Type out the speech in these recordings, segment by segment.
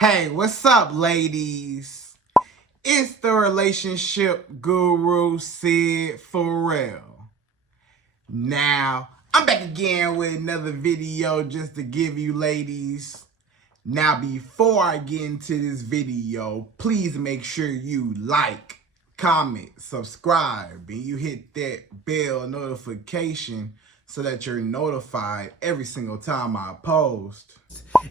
Hey, what's up, ladies? It's the relationship guru, Sydd Ferrell. Now, I'm back again with another video just to give you ladies. Now, before I get into this video, please make sure you like, comment, subscribe, and you hit that bell notification so that you're notified every single time I post.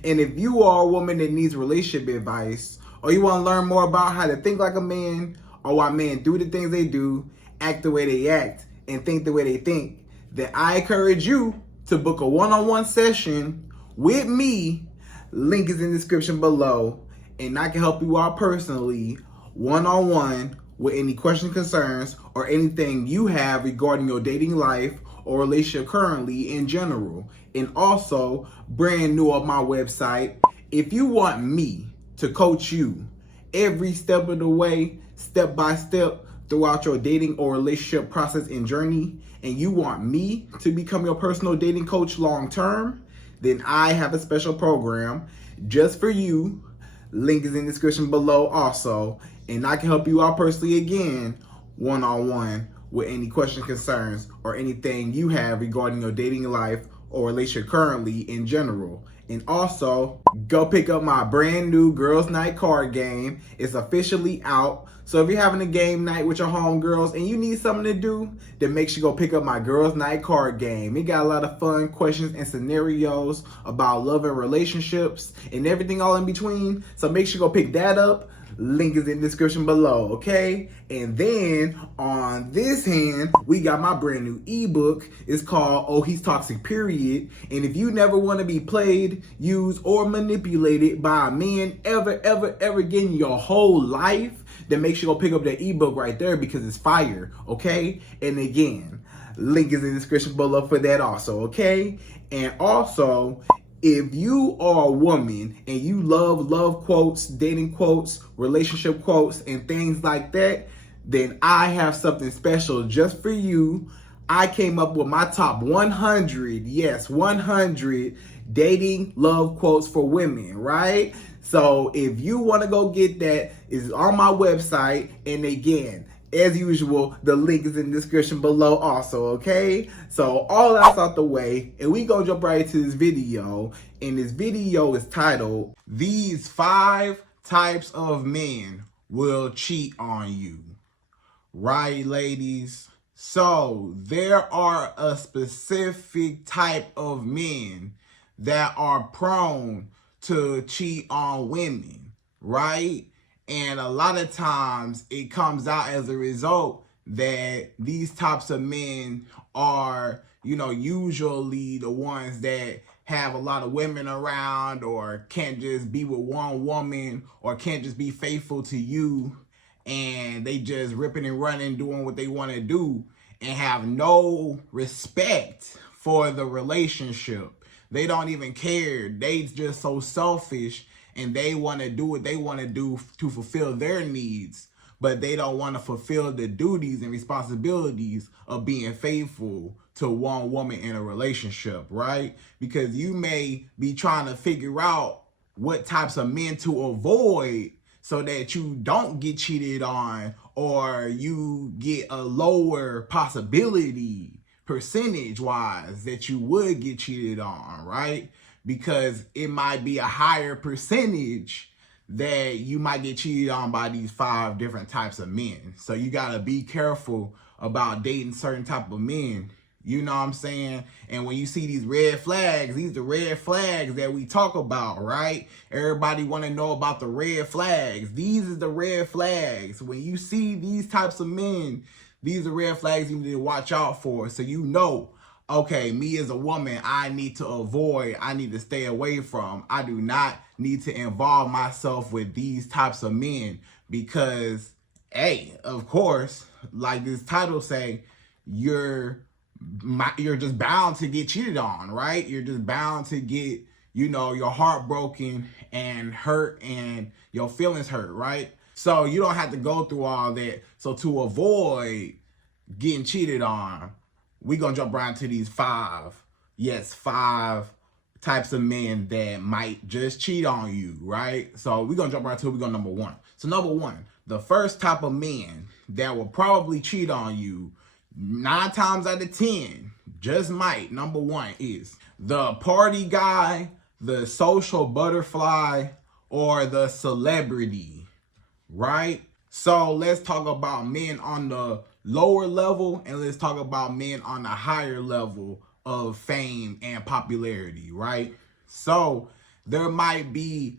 And if you are a woman that needs relationship advice, or you want to learn more about how to think like a man, or why men do the things they do, act the way they act, and think the way they think, then I encourage you to book a one-on-one session with me. Link is in the description below, and I can help you out personally, one-on-one, with any questions, concerns, or anything you have regarding your dating life or relationship currently in general. And also, brand new on my website, if you want me to coach you every step of the way, step by step, throughout your dating or relationship process and journey, and you want me to become your personal dating coach long term, then I have a special program just for you. Link is in the description below also, and I can help you out personally again, one-on-one, with any questions, concerns, or anything you have regarding your dating life or relationship currently in general. And also, go pick up my brand new Girls Night card game. It's officially out. So if you're having a game night with your homegirls and you need something to do, then make sure you go pick up my Girls Night card game. It got a lot of fun questions and scenarios about love and relationships and everything all in between. So make sure you go pick that up. Link is in the description below, okay? And then on this hand, we got my brand new ebook. It's called Oh, He's Toxic, Period. And if you never want to be played, used, or manipulated by a man ever again in your whole life, then make sure you go pick up that ebook right there because it's fire, okay? And again, link is in the description below for that also, okay? And also, if you are a woman and you love quotes, dating quotes, relationship quotes, and things like that, then I have something special just for you. I came up with my top 100, yes, 100 dating love quotes for women, right? So if you want to go get that, it's on my website. And again, as usual, the link is in the description below also, okay? So all that's out the way, and we gonna jump right into this video. And this video is titled, These 5 Types of Men Will Cheat on You. Right, ladies? So there are a specific type of men that are prone to cheat on women, right? And a lot of times it comes out as a result that these types of men are, usually the ones that have a lot of women around, or can't just be with one woman, or can't just be faithful to you, and they just ripping and running, doing what they want to do, and have no respect for the relationship. They don't even care. They just so selfish, and they want to do what they want to do to fulfill their needs, but they don't want to fulfill the duties and responsibilities of being faithful to one woman in a relationship, right? Because you may be trying to figure out what types of men to avoid so that you don't get cheated on, or you get a lower possibility percentage-wise that you would get cheated on, right? Because it might be a higher percentage that you might get cheated on by these 5 different types of men. So you got to be careful about dating certain type of men. You know what I'm saying? And when you see these red flags, these are red flags that we talk about, right? Everybody want to know about the red flags. These are the red flags. When you see these types of men, these are red flags you need to watch out for. So okay, me as a woman, I need to avoid, I need to stay away from. I do not need to involve myself with these types of men because, hey, of course, like this title say, you're just bound to get cheated on, right? You're just bound to get, your heart broken and hurt and your feelings hurt, right? So you don't have to go through all that. So to avoid getting cheated on, we're going to jump right into these 5 types types of men that might just cheat on you, right? So we're gonna jump right to it. We're going number one. So number one, the first type of men that will probably cheat on you 9 times out of 10, just might, number one is the party guy, the social butterfly, or the celebrity, right? So let's talk about men on the lower level, and let's talk about men on the higher level of fame and popularity, right? So there might be,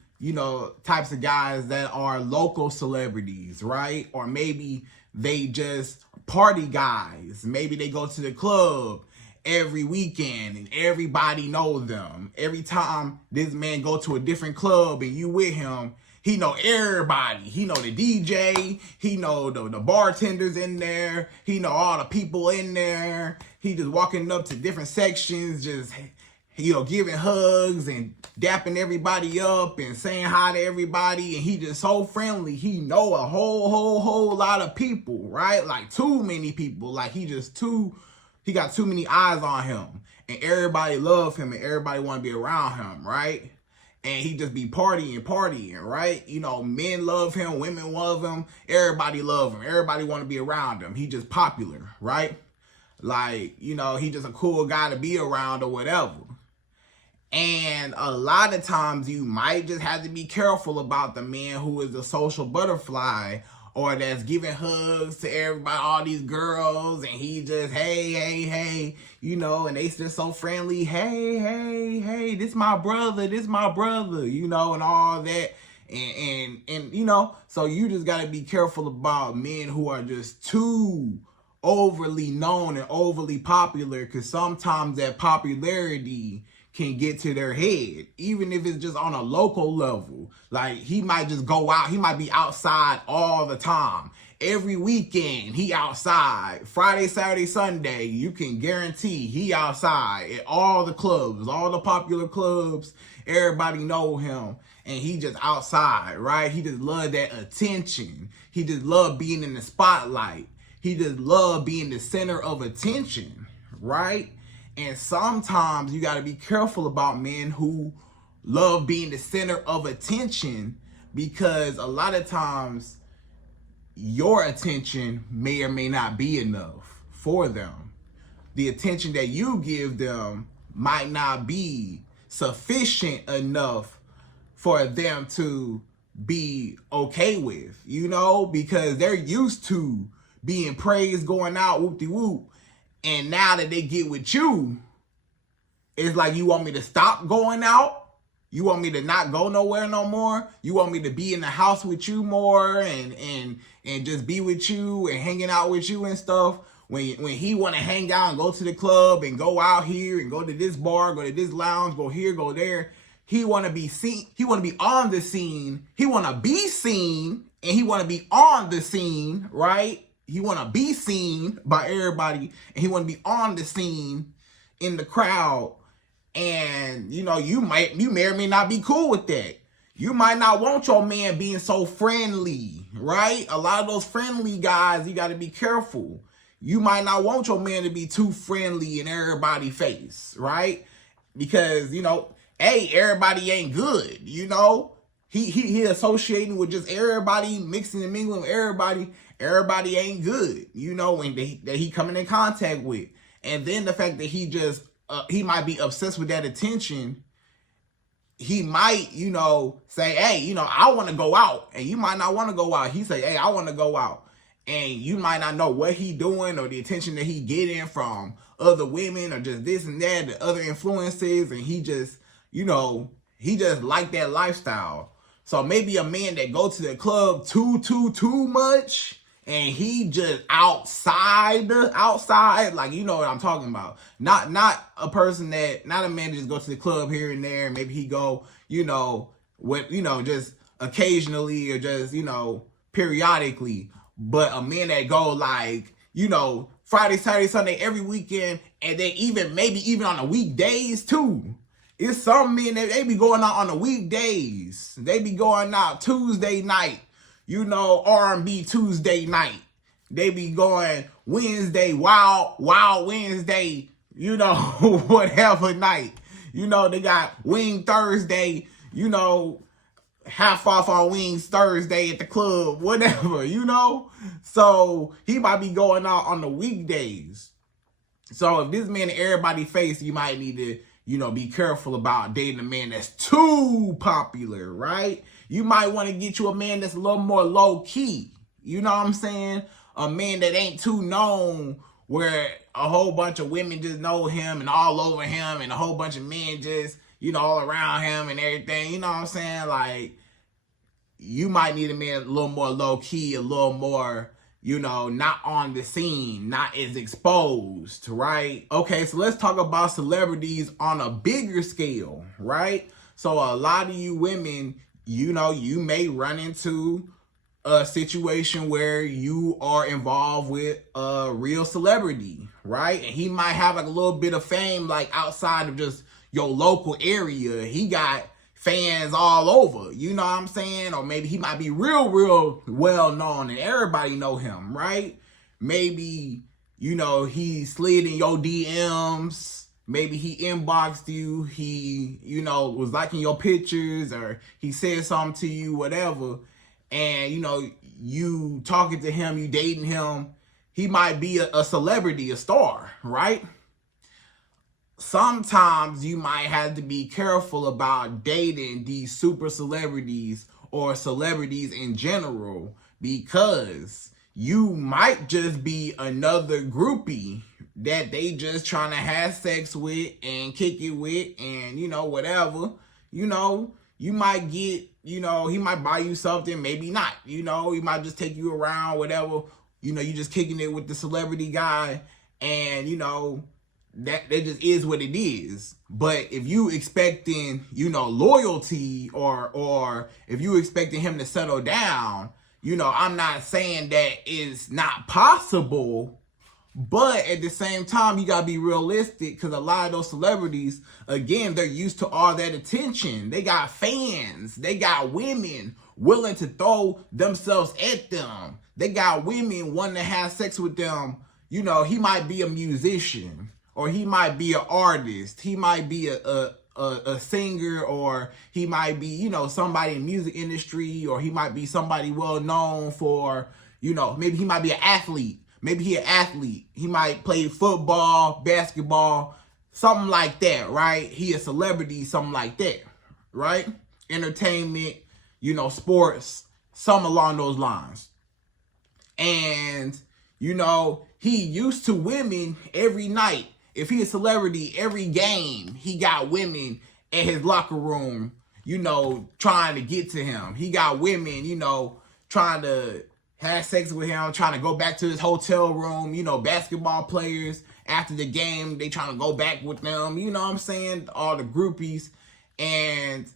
types of guys that are local celebrities, right? Or maybe they just party guys. Maybe they go to the club every weekend and everybody knows them. Every time this man go to a different club and you with him, he know everybody. He know the DJ. He know the bartenders in there. He know all the people in there. He just walking up to different sections, just, giving hugs and dapping everybody up and saying hi to everybody. And he just so friendly. He know a whole lot of people, right? Like too many people. Like he got too many eyes on him. And everybody love him and everybody want to be around him, right? And he just be partying, right? Men love him, women love him, everybody love him, everybody want to be around him. He just popular, right? Like, he just a cool guy to be around or whatever. And a lot of times you might just have to be careful about the man who is a social butterfly or that's giving hugs to everybody, all these girls, and he just, hey, and they just so friendly, hey, this my brother, and all that. And so you just got to be careful about men who are just too overly known and overly popular, because sometimes that popularity can get to their head, even if it's just on a local level. Like he might just go out, he might be outside all the time. Every weekend he outside. Friday, Saturday, Sunday, you can guarantee he outside at all the clubs, all the popular clubs. Everybody know him and he just outside, right? He just love that attention. He just love being in the spotlight. He just love being the center of attention, right? And sometimes you got to be careful about men who love being the center of attention, because a lot of times your attention may or may not be enough for them. The attention that you give them might not be sufficient enough for them to be okay with, because they're used to being praised, going out, whoop-de-whoop. And now that they get with you, it's like, you want me to stop going out? You want me to not go nowhere no more? You want me to be in the house with you more and just be with you and hanging out with you and stuff? When he want to hang out and go to the club and go out here and go to this bar, go to this lounge, go here, go there. He want to be seen. He want to be on the scene. He want to be seen and he want to be on the scene, right? He want to be seen by everybody, and he want to be on the scene in the crowd. And, you may or may not be cool with that. You might not want your man being so friendly, right? A lot of those friendly guys, you got to be careful. You might not want your man to be too friendly in everybody's face, right? Because, everybody ain't good, He associating with just everybody, mixing and mingling with everybody. Everybody ain't good, when that he coming in contact with. And then the fact that he might be obsessed with that attention. He might, say, hey, I want to go out. And you might not want to go out. He say, hey, I want to go out. And you might not know what he doing or the attention that he getting from other women or just this and that, the other influences. And he just, he just like that lifestyle. So maybe a man that go to the club too much, and he just outside, like, what I'm talking about. Not a man that just go to the club here and there, and maybe he go, just occasionally or just, periodically. But a man that go like, Friday, Saturday, Sunday, every weekend, and then maybe even on the weekdays too. It's some men that they be going out on the weekdays. They be going out Tuesday night. R&B Tuesday night. They be going Wednesday, wild Wednesday, whatever night. You know, they got Wing Thursday, you know, half off on Wings Thursday at the club, whatever, you know? So he might be going out on the weekdays. So if this man in everybody's face, you might need to, you know, be careful about dating a man that's too popular, right? You might want to get you a man that's a little more low key. You know what I'm saying? A man that ain't too known, where a whole bunch of women just know him and all over him, and a whole bunch of men just, you know, all around him and everything. You know what I'm saying? Like, you might need a man a little more low key, a little more, you know, not on the scene, not as exposed, right? Okay, so let's talk about celebrities on a bigger scale, right? So a lot of you women, you know, you may run into a situation where you are involved with a real celebrity, right? And he might have like a little bit of fame, like outside of just your local area. He got fans all over, you know what I'm saying? Or maybe he might be real well known and everybody know him, right? Maybe, you know, he slid in your DMs. Maybe he inboxed you. He, you know, was liking your pictures, or he said something to you, whatever. And, you know, you talking to him, you dating him. He might be a celebrity, a star, right? Sometimes you might have to be careful about dating these super celebrities or celebrities in general, because you might just be another groupie that they just trying to have sex with and kick it with, and, you know, whatever. You know, you might get, you know, he might buy you something, maybe not. You know, he might just take you around, whatever. You know, you just kicking it with the celebrity guy, and, you know, that just is what it is. But if you expecting, you know, loyalty, or if you expecting him to settle down, you know, I'm not saying that it's not possible, but at the same time, you gotta be realistic, because a lot of those celebrities, again, they're used to all that attention. They got fans. They got women willing to throw themselves at them. They got women wanting to have sex with them. You know, he might be a musician, or he might be an artist. He might be a singer, or he might be, you know, somebody in the music industry, or he might be somebody well known for, you know, maybe he might be an athlete. Maybe he an athlete. He might play football, basketball, something like that, right? He a celebrity, something like that, right? Entertainment, you know, sports, something along those lines. And, you know, he used to women every night. If he a celebrity, every game, he got women in his locker room, you know, trying to get to him. He got women, you know, trying to have sex with him, trying to go back to his hotel room. You know, basketball players, after the game, they trying to go back with them. You know what I'm saying? All the groupies. And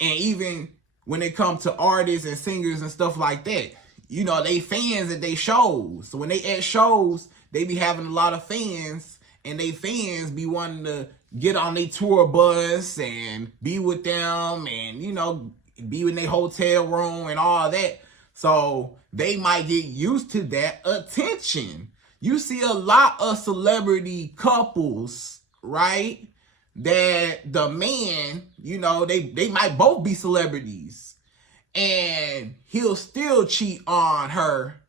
even when it comes to artists and singers and stuff like that, you know, they fans at they shows. So when they at shows, they be having a lot of fans, and they fans be wanting to get on their tour bus and be with them, and, you know, be in their hotel room and all that. So they might get used to that attention. You see a lot of celebrity couples, right? That the man, you know, they might both be celebrities, and he'll still cheat on her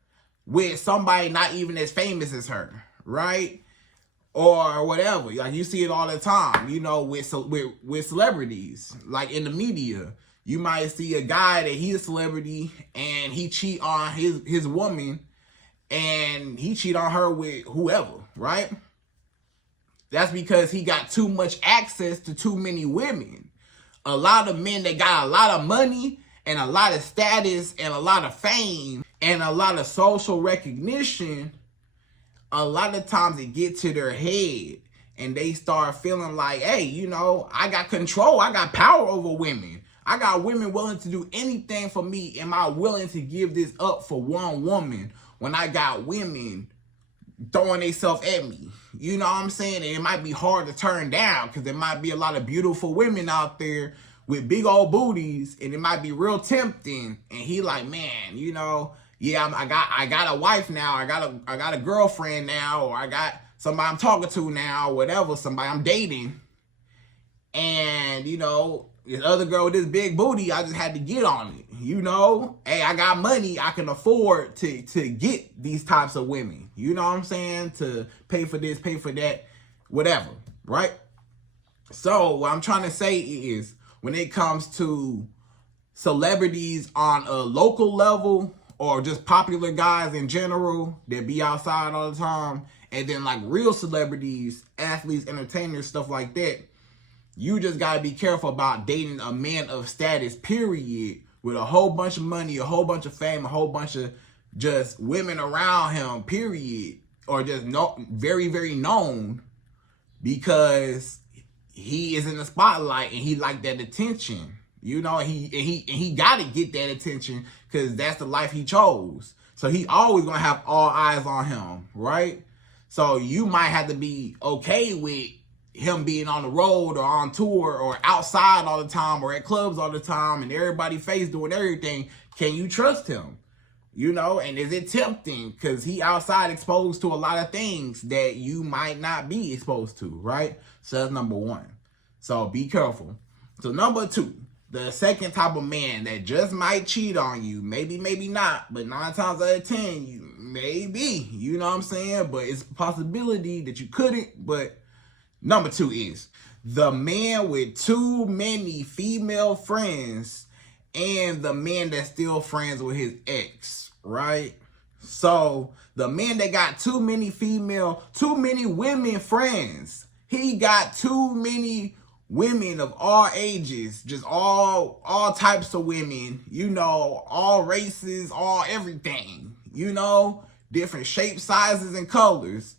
with somebody not even as famous as her, right? Or whatever. Like, you see it all the time, you know, with celebrities, like in the media. You might see a guy that he's a celebrity, and he cheat on his woman, and he cheat on her with whoever, right? That's because he got too much access to too many women. A lot of men that got a lot of money and a lot of status and a lot of fame and a lot of social recognition, a lot of times it gets to their head, and they start feeling like, hey, you know, I got control. I got power over women. I got women willing to do anything for me. Am I willing to give this up for one woman when I got women throwing themselves at me? You know what I'm saying? And it might be hard to turn down, because there might be a lot of beautiful women out there with big old booties, and it might be real tempting. And he like, man, you know, yeah, I got a wife now. I got a girlfriend now, or I got somebody I'm talking to now, whatever, somebody I'm dating. And, you know, this other girl with this big booty, I just had to get on it. You know, hey, I got money. I can afford to get these types of women. You know what I'm saying? To pay for this, pay for that, whatever, right? So what I'm trying to say is, when it comes to celebrities on a local level, or just popular guys in general that be outside all the time, and then like real celebrities, athletes, entertainers, stuff like that, you just gotta be careful about dating a man of status, period, with a whole bunch of money, a whole bunch of fame, a whole bunch of just women around him, period, or just very, very known, because he is in the spotlight and he like that attention. You know, he gotta get that attention because that's the life he chose. So he always gonna have all eyes on him, right? So you might have to be okay with him being on the road or on tour or outside all the time or at clubs all the time and everybody face doing everything. Can you trust him? You know, and is it tempting? Because he outside exposed to a lot of things that you might not be exposed to, right? So that's number one. So be careful. So number two, the second type of man that just might cheat on you, maybe, maybe not, but 9 times out of 10, you maybe, you know what I'm saying? But it's a possibility that you couldn't. But number two is the man with too many female friends and the man that's still friends with his ex, right? So the man that got too many women friends, he got too many women of all ages, just all types of women, you know, all races, all everything, you know, different shapes, sizes, and colors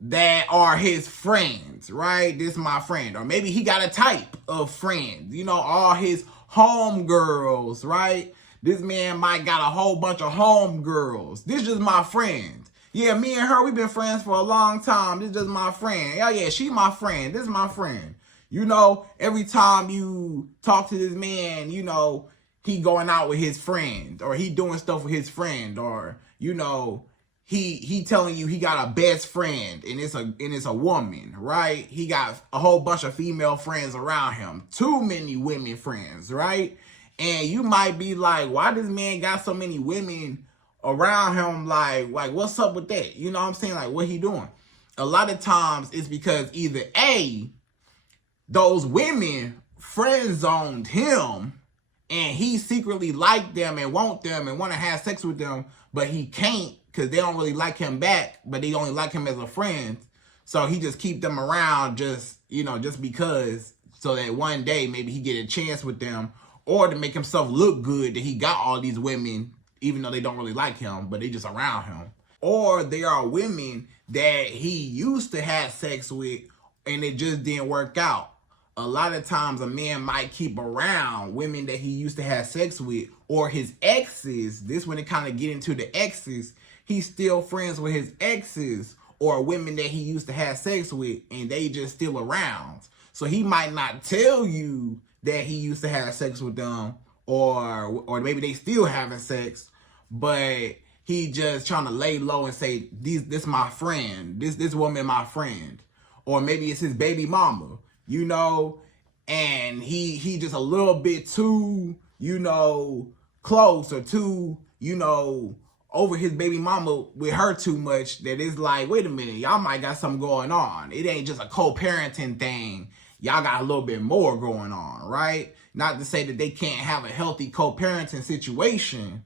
that are his friends, right? This is my friend. Or maybe he got a type of friends, you know, all his homegirls, right? This man might got a whole bunch of homegirls. This is just my friend. Yeah, me and her, we've been friends for a long time. This is just my friend. Yeah, she my friend. This is my friend. You know, every time you talk to this man, you know, he going out with his friend, or he doing stuff with his friend, or, you know, he telling you he got a best friend and it's a woman, right? He got a whole bunch of female friends around him. Too many women friends, right? And you might be like, why this man got so many women around him? Like what's up with that? You know what I'm saying? Like, what he doing? A lot of times it's because either A, those women friend zoned him and he secretly liked them and want them and want to have sex with them, but he can't because they don't really like him back, but they only like him as a friend. So he just keep them around just, you know, just because, so that one day maybe he get a chance with them, or to make himself look good that he got all these women, even though they don't really like him, but they just around him. Or there are women that he used to have sex with and it just didn't work out. A lot of times a man might keep around women that he used to have sex with, or his exes. This when it kind of get into the exes. He's still friends with his exes or women that he used to have sex with, and they just still around. So he might not tell you that he used to have sex with them, or maybe they still having sex, but he just trying to lay low and say, this my friend, this woman my friend. Or maybe it's his baby mama, you know, and he just a little bit too, you know, close, or too, you know, over his baby mama with her too much, that it's like, wait a minute, y'all might got something going on. It ain't just a co-parenting thing. Y'all got a little bit more going on, right? Not to say that they can't have a healthy co-parenting situation,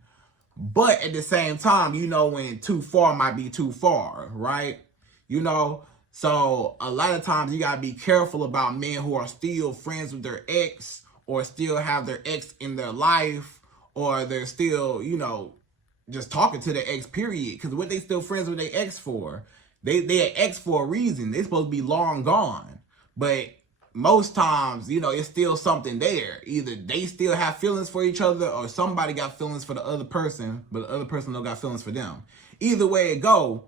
but at the same time, you know, when too far might be too far, right? You know, so a lot of times you gotta be careful about men who are still friends with their ex, or still have their ex in their life, or they're still, you know, just talking to their ex, period. Because what they still friends with their ex for? They an ex for a reason. They supposed to be long gone. But most times, you know, it's still something there. Either they still have feelings for each other, or somebody got feelings for the other person, but the other person don't got feelings for them. Either way it go,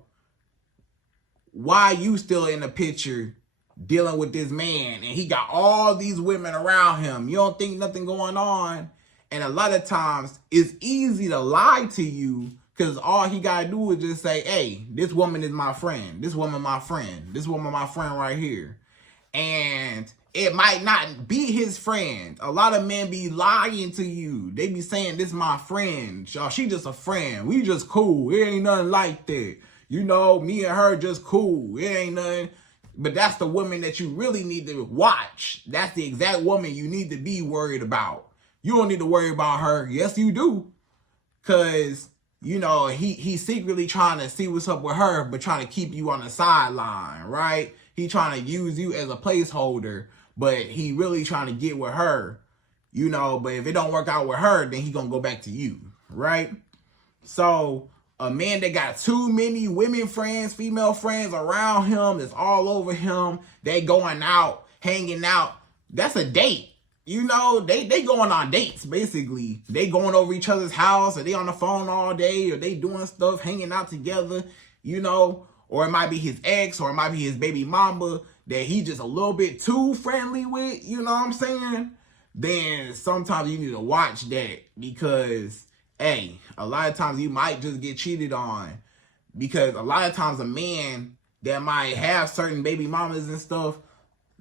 why you still in the picture dealing with this man and he got all these women around him? You don't think nothing going on? And a lot of times it's easy to lie to you, because all he got to do is just say, hey, this woman is my friend. This woman my friend. This woman my friend right here. And it might not be his friend. A lot of men be lying to you. They be saying, this my friend. She just a friend. We just cool. It ain't nothing like that. You know, me and her just cool. It ain't nothing. But that's the woman that you really need to watch. That's the exact woman you need to be worried about. You don't need to worry about her. Yes, you do. Because, you know, he's secretly trying to see what's up with her, but trying to keep you on the sideline, right? He trying to use you as a placeholder, but he really trying to get with her, you know. But if it don't work out with her, then he gonna go back to you, right? So a man that got too many women friends, female friends around him, that's all over him, they going out, hanging out, that's a date. You know, they going on dates, basically. They going over each other's house, or they on the phone all day, or they doing stuff, hanging out together, you know. Or it might be his ex, or it might be his baby mama that he just a little bit too friendly with, you know what I'm saying? Then sometimes you need to watch that, because, hey, a lot of times you might just get cheated on. Because a lot of times a man that might have certain baby mamas and stuff,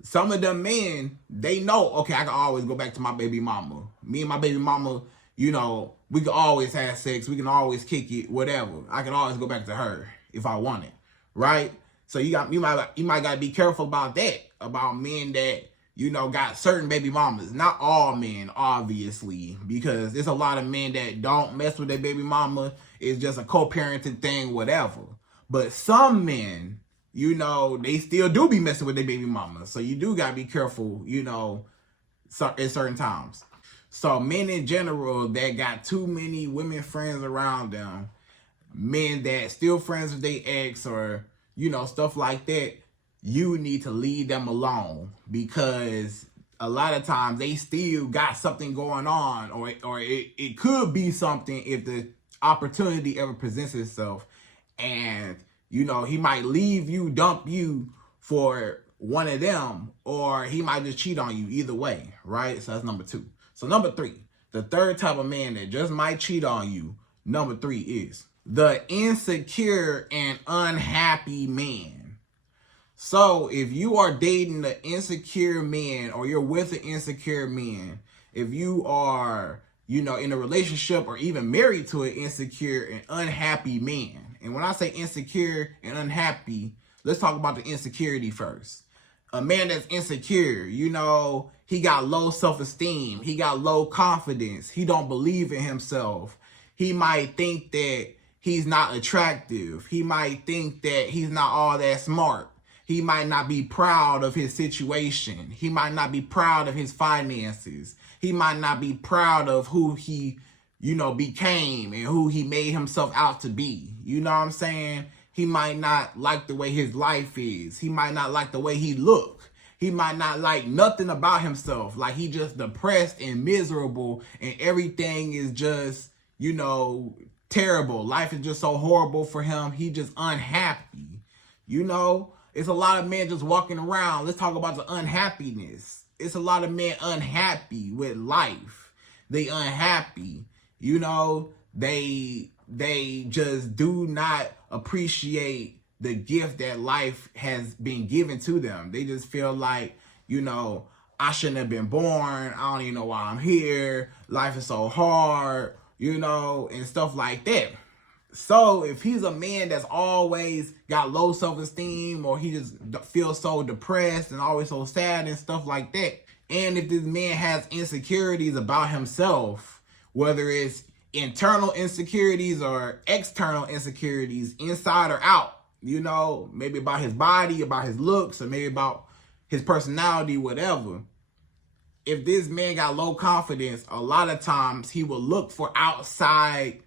some of them men, they know, okay, I can always go back to my baby mama. Me and my baby mama, you know, we can always have sex. We can always kick it, whatever. I can always go back to her if I want it. Right? So you might gotta be careful about that, about men that, you know, got certain baby mamas. Not all men, obviously, because there's a lot of men that don't mess with their baby mama. It's just a co-parenting thing, whatever. But some men, you know, they still do be messing with their baby mama. So you do gotta be careful, you know, at certain times. So men in general that got too many women friends around them, men that still friends with their ex, or, you know, stuff like that, you need to leave them alone, because a lot of times they still got something going on, or it could be something if the opportunity ever presents itself, and, you know, he might leave you, dump you for one of them, or he might just cheat on you. Either way, right? So that's number 2. So number 3, the third type of man that just might cheat on you, number 3 is the insecure and unhappy man. So if you are dating an insecure man, or you're with an insecure man, if you are, you know, in a relationship or even married to an insecure and unhappy man. And when I say insecure and unhappy, let's talk about the insecurity first. A man that's insecure, you know, he got low self-esteem. He got low confidence. He don't believe in himself. He might think that he's not attractive. He might think that he's not all that smart. He might not be proud of his situation. He might not be proud of his finances. He might not be proud of who he, you know, became and who he made himself out to be. You know what I'm saying? He might not like the way his life is. He might not like the way he look. He might not like nothing about himself. Like he just depressed and miserable, and everything is just, you know, terrible. Life is just so horrible for him. He just unhappy. You know, it's a lot of men just walking around. Let's talk about the unhappiness. It's a lot of men unhappy with life. They unhappy. You know, they just do not appreciate the gift that life has been given to them. They just feel like, you know, I shouldn't have been born. I don't even know why I'm here. Life is so hard, you know, and stuff like that. So if he's a man that's always got low self-esteem, or he just feels so depressed and always so sad and stuff like that, and if this man has insecurities about himself, whether it's internal insecurities or external insecurities, inside or out, you know, maybe about his body, about his looks, or maybe about his personality, whatever. If this man got low confidence, a lot of times he will look for outside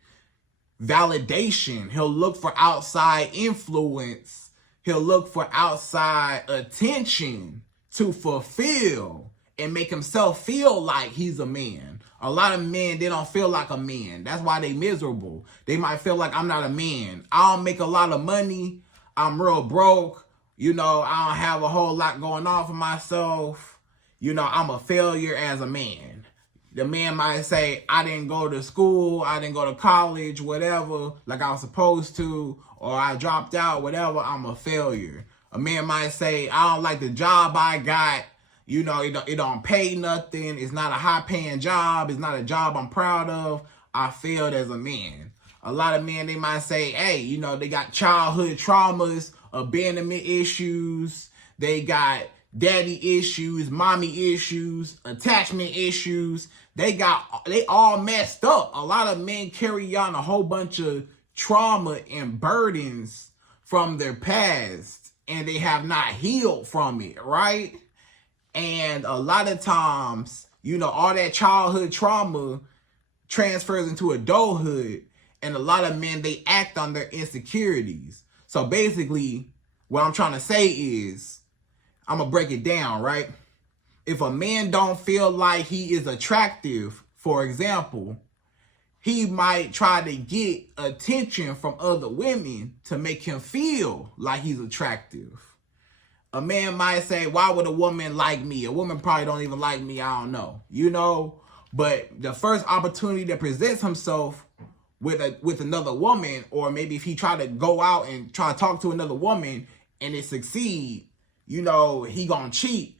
validation. He'll look for outside influence. He'll look for outside attention to fulfill and make himself feel like he's a man. A lot of men, they don't feel like a man. That's why they miserable. They might feel like, I'm not a man. I don't make a lot of money. I'm real broke. You know, I don't have a whole lot going on for myself. You know, I'm a failure as a man. The man might say, I didn't go to school, I didn't go to college, whatever, like I was supposed to, or I dropped out, whatever, I'm a failure. A man might say, I don't like the job I got, You know, it don't pay nothing. It's not a high-paying job. It's not a job I'm proud of. I failed as a man. A lot of men, they might say, hey, you know, they got childhood traumas, abandonment issues. They got daddy issues, mommy issues, attachment issues. They all messed up. A lot of men carry on a whole bunch of trauma and burdens from their past, and they have not healed from it, right? And a lot of times, you know, all that childhood trauma transfers into adulthood, and a lot of men, they act on their insecurities. So basically, what I'm trying to say is, I'm gonna break it down, right? If a man don't feel like he is attractive, for example, he might try to get attention from other women to make him feel like he's attractive. A man might say, why would a woman like me? A woman probably don't even like me, I don't know. You know, but the first opportunity that presents himself with another woman, or maybe if he try to go out and try to talk to another woman and it succeed, you know, he gonna cheat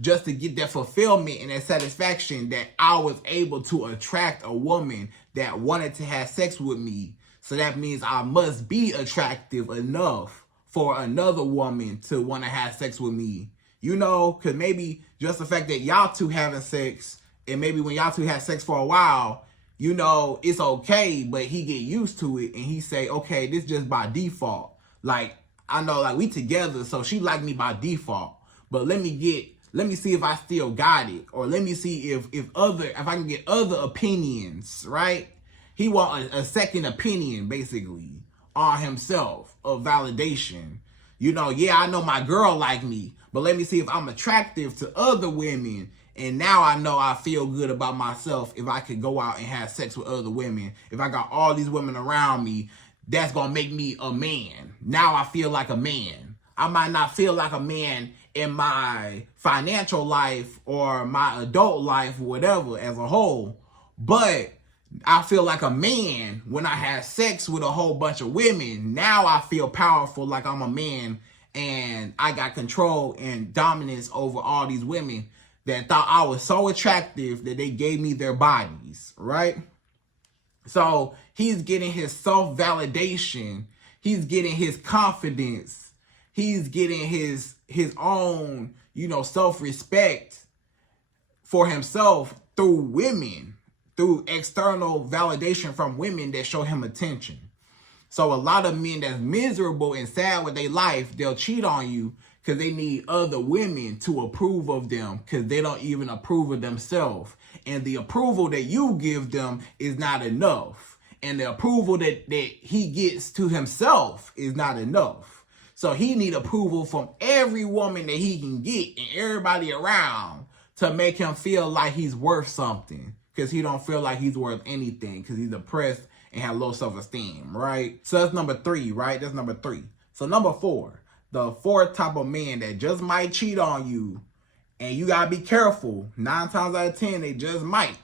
just to get that fulfillment and that satisfaction that I was able to attract a woman that wanted to have sex with me. So that means I must be attractive enough for another woman to want to have sex with me. You know, because maybe just the fact that y'all two having sex, and maybe when y'all two have sex for a while, you know, it's okay, but he get used to it and he say, okay, this just by default. Like, I know, like, we together, so she like me by default. But let me see if I still got it. Or let me see if I can get other opinions, right? He want a second opinion, basically, on himself of validation. You know, yeah, I know my girl like me, but let me see if I'm attractive to other women. And now I know I feel good about myself if I could go out and have sex with other women. If I got all these women around me, that's going to make me a man. Now I feel like a man. I might not feel like a man in my financial life or my adult life, whatever, as a whole. But I feel like a man when I have sex with a whole bunch of women. Now I feel powerful, like I'm a man, and I got control and dominance over all these women that thought I was so attractive that they gave me their bodies, right? So he's getting his self-validation. He's getting his confidence. He's getting his own, you know, self-respect for himself through women, through external validation from women that show him attention. So a lot of men that's miserable and sad with their life, they'll cheat on you because they need other women to approve of them because they don't even approve of themselves. And the approval that you give them is not enough. And the approval that he gets to himself is not enough. So he need approval from every woman that he can get and everybody around to make him feel like he's worth something, because he don't feel like he's worth anything because he's depressed and have low self-esteem, right? So that's number 3, right? That's number 3. So number 4, the fourth type of man that just might cheat on you, and you gotta be careful. 9 times out of 10, they just might.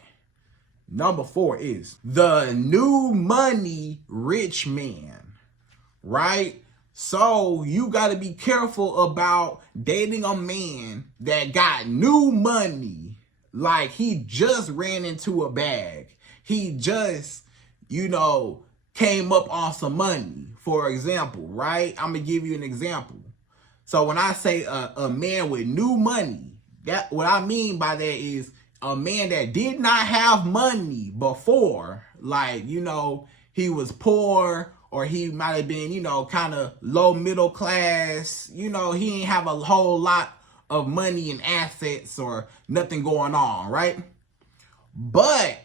Number 4 is the new money rich man, right? So you gotta be careful about dating a man that got new money. Like he just ran into a bag. He just, you know, came up on some money, for example, right? I'm gonna give you an example. So when I say a man with new money, that what I mean by that is a man that did not have money before, like, you know, he was poor, or he might have been, you know, kind of low middle class, you know, he ain't have a whole lot of money and assets or nothing going on, right? But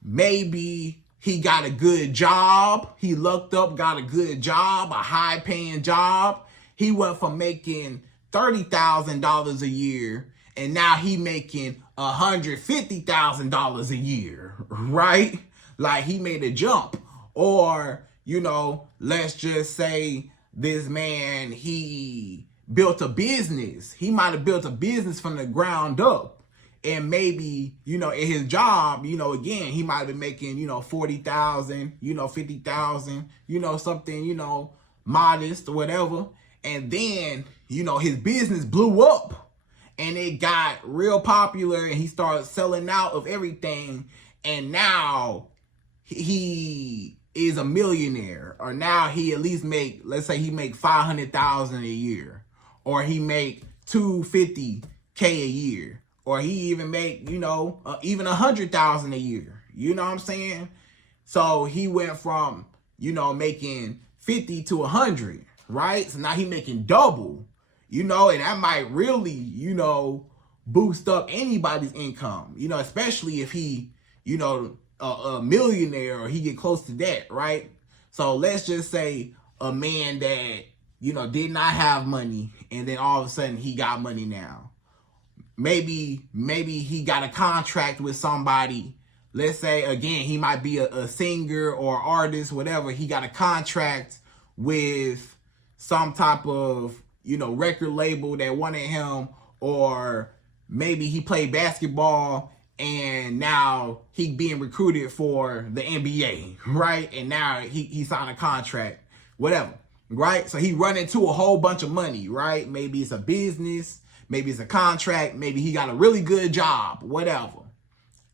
maybe he got a good job. He lucked up, got a good job, a high paying job. He went from making $30,000 a year, and now he making $150,000 a year, right? Like he made a jump. Or, you know, let's just say this man, he built a business. He might have built a business from the ground up. And maybe, you know, in his job, you know, again, he might have been making, you know, 40,000, you know, 50,000, you know, something, you know, modest or whatever. And then, you know, his business blew up. and it got real popular, and he started selling out of everything, and now he is a millionaire, or now he at least make, let's say he make 500,000 a year, or he make 250K a year, or he even make, even 100,000 a year. You know what I'm saying? So he went from, making 50 to 100, right? So now he making double, and that might really, boost up anybody's income, especially if he, a millionaire, or he get close to that, right? So let's just say a man that, did not have money, and then all of a sudden he got money now. Maybe he got a contract with somebody. Let's say, again, he might be a singer or artist, whatever. He got a contract with some type of, record label that wanted him, or maybe he played basketball and now he being recruited for the NBA, right? And now he signed a contract, whatever, right? So he run into a whole bunch of money, right? Maybe it's a business, maybe it's a contract, maybe he got a really good job, whatever.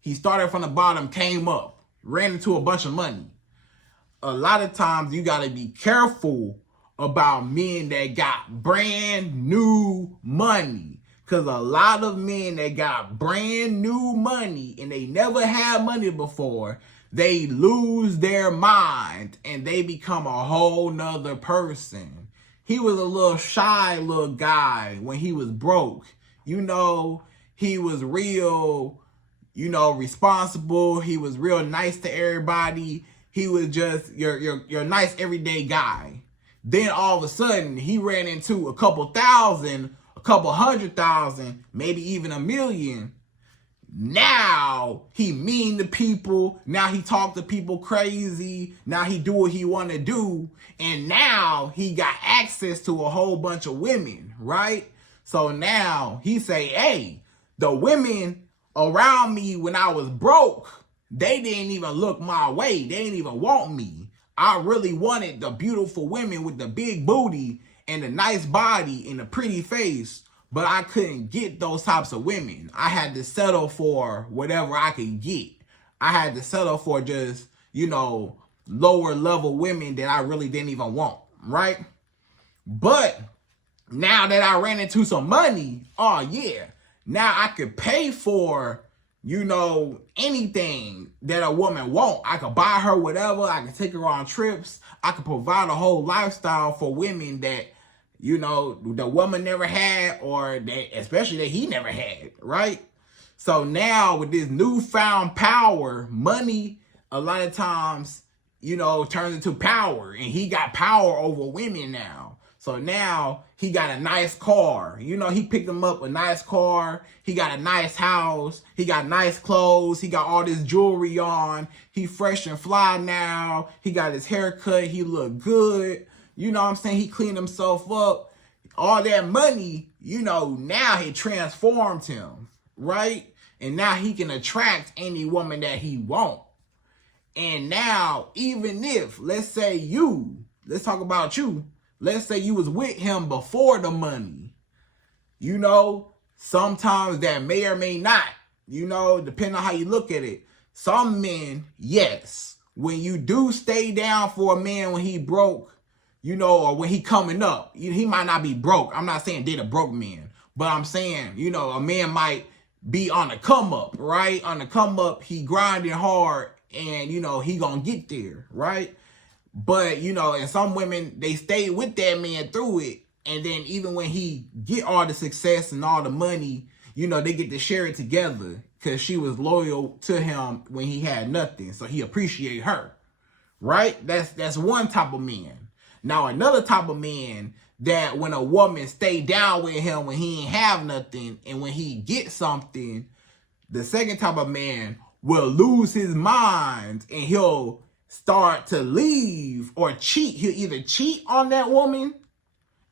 He started from the bottom, came up, ran into a bunch of money. A lot of times you got to be careful about men that got brand new money. Because a lot of men that got brand new money and they never had money before, they lose their mind and they become a whole nother person. He was a little shy little guy when he was broke. He was real, responsible. He was real nice to everybody. He was just your nice everyday guy. Then all of a sudden he ran into a couple thousand, a couple 100,000, maybe even a million. Now he mean to people. Now he talk to people crazy. Now he do what he want to do. And now he got access to a whole bunch of women, right? So now he say, hey, the women around me when I was broke, they didn't even look my way. They didn't even want me. I really wanted the beautiful women with the big booty and the nice body and the pretty face, but I couldn't get those types of women. I had to settle for whatever I could get. I had to settle for just, lower level women that I really didn't even want, right? But now that I ran into some money, oh yeah, now I could pay for, anything that a woman want. I could buy her whatever. I could take her on trips. I could provide a whole lifestyle for women that, the woman never had, or that, especially that he never had, right? So now with this newfound power, money, a lot of times, turns into power, and he got power over women now. So now he got a nice car. He picked him up a nice car. He got a nice house. He got nice clothes. He got all this jewelry on. He fresh and fly now. He got his hair cut. He look good. You know what I'm saying? He cleaned himself up. All that money, now it transformed him, right? And now he can attract any woman that he want. And now, even if, let's talk about you. Let's say you was with him before the money. Sometimes that may or may not, depending on how you look at it. Some men, yes, when you do stay down for a man when he broke, or when he coming up, he might not be broke. I'm not saying date a broke man, but I'm saying, a man might be on the come up, right? On the come up, he grinding hard and, he gonna get there, right? But, and some women, they stay with that man through it. And then even when he get all the success and all the money, they get to share it together because she was loyal to him when he had nothing. So he appreciate her, right? That's one type of man. Now, another type of man that when a woman stay down with him when he ain't have nothing, and when he get something, the second type of man will lose his mind and he'll start to leave or cheat. He'll either cheat on that woman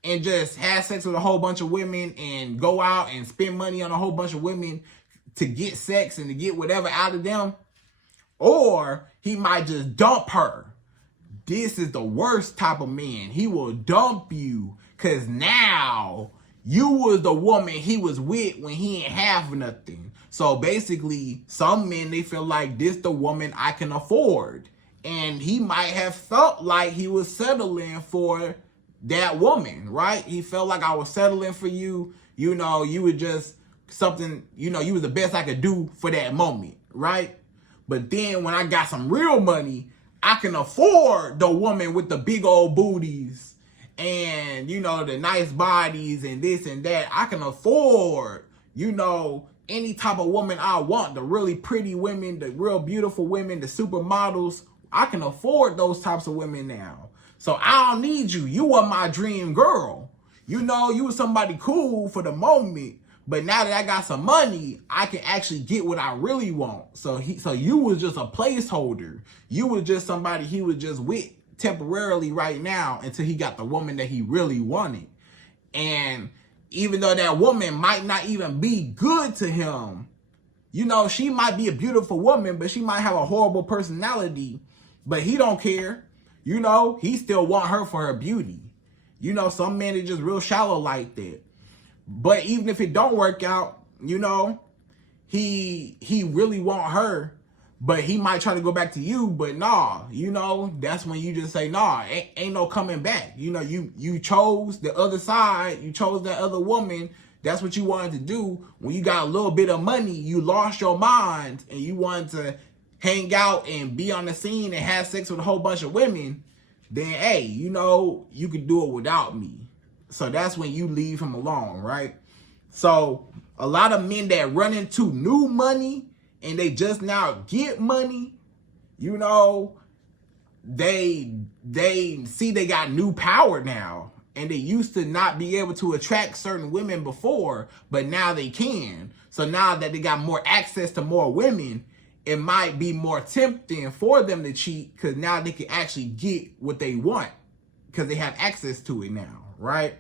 and just have sex with a whole bunch of women and go out and spend money on a whole bunch of women to get sex and to get whatever out of them, or he might just dump her. This is the worst type of man. He will dump you because now you was the woman he was with when he ain't have nothing. So basically, some men, they feel like this the woman I can afford. And he might have felt like he was settling for that woman, right? He felt like I was settling for you. You know, you were just something, you know, you was the best I could do for that moment, right? But then when I got some real money, I can afford the woman with the big old booties and, you know, the nice bodies and this and that. I can afford, you know, any type of woman I want, the really pretty women, the real beautiful women, the supermodels. I can afford those types of women now. So I don't need you. You were my dream girl. You know, you were somebody cool for the moment. But now that I got some money, I can actually get what I really want. So you was just a placeholder. You was just somebody he was just with temporarily right now until he got the woman that he really wanted. And even though that woman might not even be good to him, you know, she might be a beautiful woman, but she might have a horrible personality, but he don't care. You know, he still want her for her beauty. You know, some men are just real shallow like that. But even if it don't work out, you know, he really want her, but he might try to go back to you. But nah, you know, that's when you just say, nah, ain't no coming back. You know, you chose the other side. You chose that other woman. That's what you wanted to do. When you got a little bit of money, you lost your mind and you wanted to hang out and be on the scene and have sex with a whole bunch of women. Then, hey, you know, you can do it without me. So that's when you leave him alone, right? So a lot of men that run into new money and they just now get money, you know, they see they got new power now. And they used to not be able to attract certain women before, but now they can. So now that they got more access to more women, it might be more tempting for them to cheat because now they can actually get what they want because they have access to it now, right?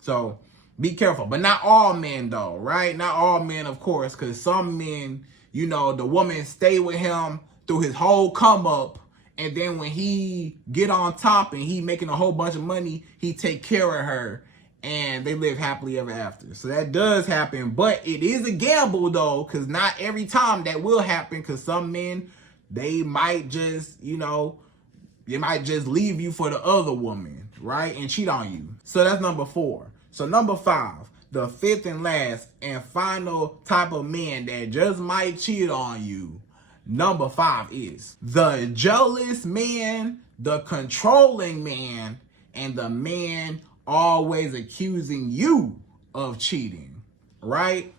So be careful. But not all men though, right? Not all men, of course, because some men, you know, the woman stay with him through his whole come up. And then when he get on top and he making a whole bunch of money, he take care of her and they live happily ever after. So that does happen, but it is a gamble though, because not every time that will happen, because some men, they might just, you know, they might just leave you for the other woman, right? And cheat on you. So that's number 4. So number 5, the fifth and last and final type of man that just might cheat on you. Number 5 is the jealous man, the controlling man, and the man always accusing you of cheating, right?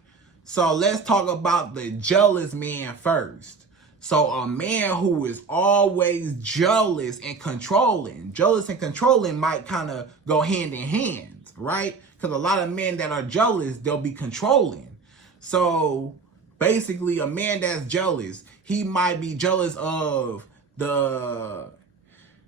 So let's talk about the jealous man first. So a man who is always jealous and controlling. Jealous and controlling might kind of go hand in hand, right? Because a lot of men that are jealous, they'll be controlling. So basically a man that's jealous, he might be jealous of the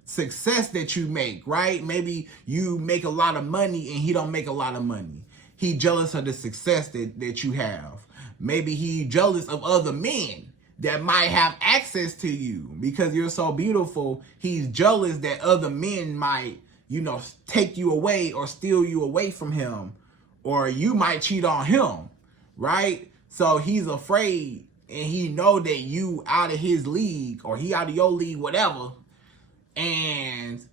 success that you make, right? Maybe you make a lot of money and he don't make a lot of money. He jealous of the success that you have. Maybe he jealous of other men that might have access to you because you're so beautiful. He's jealous that other men might, you know, take you away or steal you away from him, or you might cheat on him, right? So he's afraid and he know that you out of his league or he out of your league, whatever. And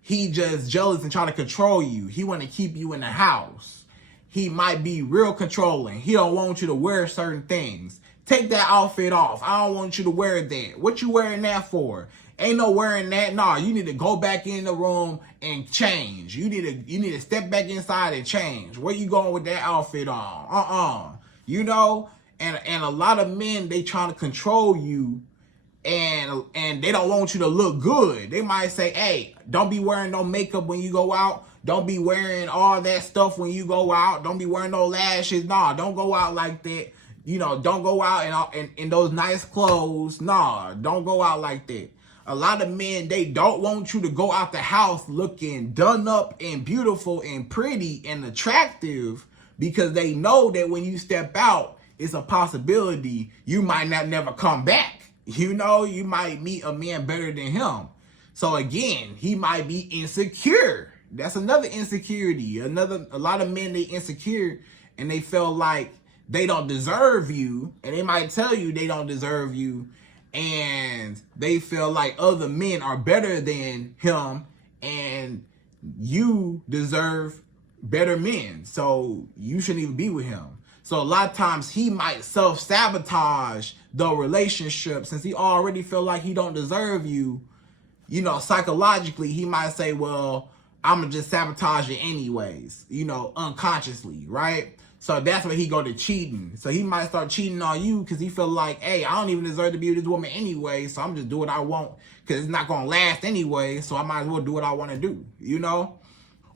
he just jealous and trying to control you. He want to keep you in the house. He might be real controlling. He don't want you to wear certain things. Take that outfit off. I don't want you to wear that. What you wearing that for? Ain't no wearing that. Nah, you need to go back in the room and change. You need to step back inside and change. Where you going with that outfit on? You know, and a lot of men, they trying to control you and they don't want you to look good. They might say, hey, don't be wearing no makeup when you go out. Don't be wearing all that stuff when you go out. Don't be wearing no lashes. Nah, don't go out like that. You know, don't go out in those nice clothes. Nah, don't go out like that. A lot of men, they don't want you to go out the house looking done up and beautiful and pretty and attractive because they know that when you step out, it's a possibility you might not never come back. You know, you might meet a man better than him. So again, he might be insecure. That's another insecurity. A lot of men, they insecure and they feel like they don't deserve you, and they might tell you they don't deserve you, and they feel like other men are better than him, and you deserve better men, so you shouldn't even be with him. So a lot of times he might self-sabotage the relationship since he already feel like he don't deserve you. You know, psychologically, he might say, well, I'm going to just sabotage it anyways, you know, unconsciously, right? So that's where he go to cheating. So he might start cheating on you because he feel like, hey, I don't even deserve to be with this woman anyway, so I'm just do what I want because it's not going to last anyway, so I might as well do what I want to do, you know?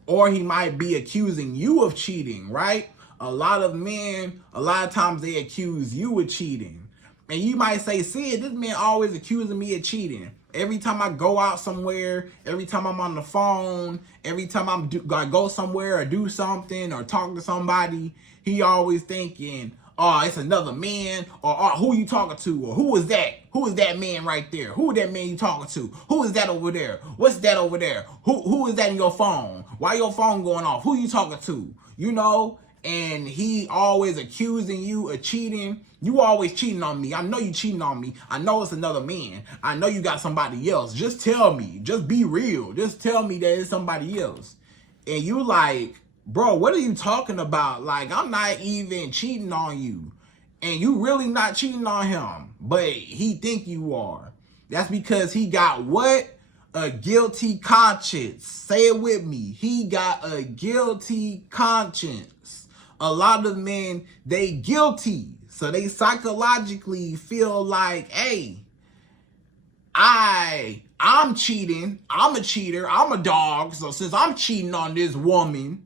Or he might be accusing you of cheating, right? A lot of men, a lot of times they accuse you of cheating. And you might say, Sid, this man always accusing me of cheating. Every time I go out somewhere, every time I'm on the phone, every time I go somewhere or do something or talk to somebody, he always thinking, oh, it's another man, or oh, who you talking to, or who is that? Who is that man right there? Who is that man you talking to? Who is that over there? What's that over there? Who is that in your phone? Why your phone going off? Who you talking to? You know? And he always accusing you of cheating. You always cheating on me. I know you cheating on me. I know it's another man. I know you got somebody else. Just tell me. Just be real. Just tell me that it's somebody else. And you like, bro, what are you talking about? Like, I'm not even cheating on you. And you really not cheating on him. But he think you are. That's because he got what? A guilty conscience. Say it with me. He got a guilty conscience. A lot of men, they guilty. So they psychologically feel like, hey, I'm cheating. I'm a cheater. I'm a dog. So since I'm cheating on this woman,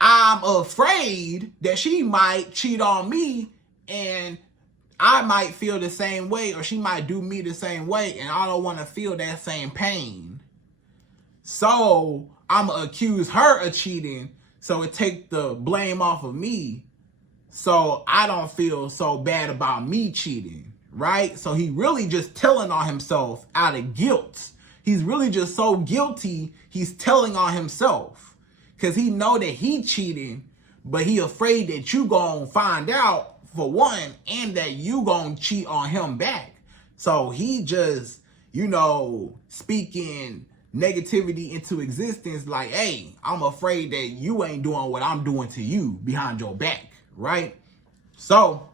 I'm afraid that she might cheat on me and I might feel the same way, or she might do me the same way, and I don't want to feel that same pain. So I'm going to accuse her of cheating so it take the blame off of me, so I don't feel so bad about me cheating, right? So he really just telling on himself out of guilt. He's really just so guilty, he's telling on himself. Because he know that he cheating, but he afraid that you gonna find out, for one, and that you gonna cheat on him back. So he just, you know, speaking negativity into existence like, hey, I'm afraid that you ain't doing what I'm doing to you behind your back, right? So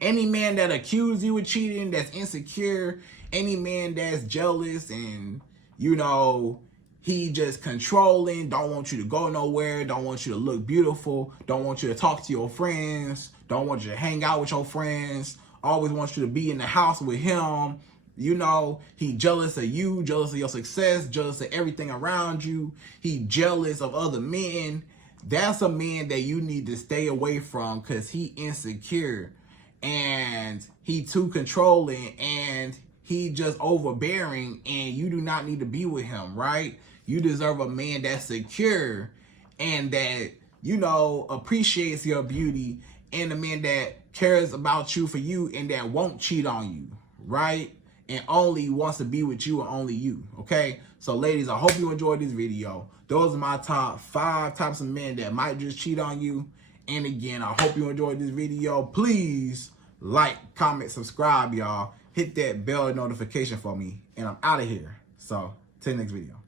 any man that accuses you of cheating, that's insecure, any man that's jealous and, you know, he just controlling, don't want you to go nowhere, don't want you to look beautiful, don't want you to talk to your friends, don't want you to hang out with your friends, always wants you to be in the house with him. You know, he jealous of you, jealous of your success, jealous of everything around you. He jealous of other men. That's a man that you need to stay away from because he insecure and he too controlling and he just overbearing, and you do not need to be with him, right? You deserve a man that's secure and that, you know, appreciates your beauty, and a man that cares about you for you and that won't cheat on you, right? And only wants to be with you and only you, okay? So ladies, I hope you enjoyed this video. Those are my top 5 types of men that might just cheat on you. And again, I hope you enjoyed this video. Please like, comment, subscribe, y'all. Hit that bell notification for me. And I'm out of here. So, till the next video.